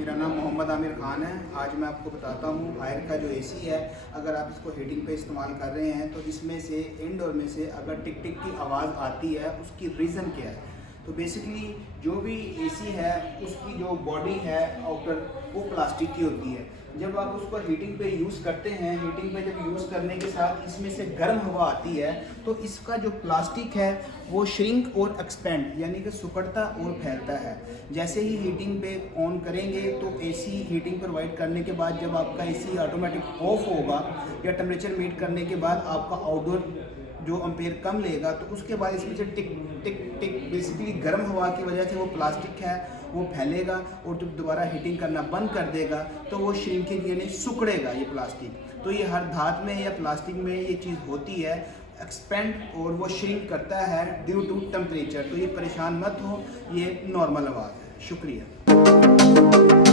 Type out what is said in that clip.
मेरा नाम मोहम्मद आमिर खान है। आज मैं आपको बताता हूँ हायर का जो एसी है, अगर आप इसको हीटिंग पे इस्तेमाल कर रहे हैं तो इसमें से इंडोर में से अगर टिक टिक की आवाज़ आती है, उसकी रीज़न क्या है। तो बेसिकली जो भी एसी है उसकी जो बॉडी है आउटर, वो प्लास्टिक की होती है। जब आप उसको हीटिंग पे यूज़ करते हैं, हीटिंग पे जब यूज़ करने के साथ इसमें से गर्म हवा आती है, तो इसका जो प्लास्टिक है वो श्रिंक और एक्सपेंड यानी कि सिकुड़ता और फैलता है। जैसे ही हीटिंग पे ऑन करेंगे तो एसी हीटिंग प्रोवाइड करने के बाद जब आपका एसी ऑटोमेटिक ऑफ होगा या टेम्परेचर मीट करने के बाद आपका आउटडोर जो एम्पेयर कम लेगा, तो उसके बाद इसमें से टिक टिक टिक बेसिकली गर्म हवा की वजह से वो प्लास्टिक है वो फैलेगा और जब दोबारा हीटिंग करना बंद कर देगा तो वो श्रिंकेज यानी सिकुड़ेगा ये प्लास्टिक। तो ये हर धात में या प्लास्टिक में ये चीज़ होती है, एक्सपेंड और वो श्रिंक करता है ड्यू टू टेम्परेचर। तो ये परेशान मत हो, ये नॉर्मल आवाज़ है। शुक्रिया।